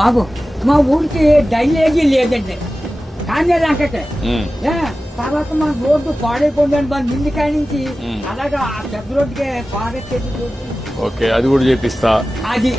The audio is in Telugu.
బాబు మా ఊరికి డ్రైనేజీ లేదండి, కానీ అంకటే తర్వాత మా రోడ్డు పాడైపోయిందండి, మన ముందు కాడి నుంచి అలాగా ఆ పెద్ద రోడ్డుకి పాడెక్కేది. ఓకే, అది కూడా చేపిస్తా. అది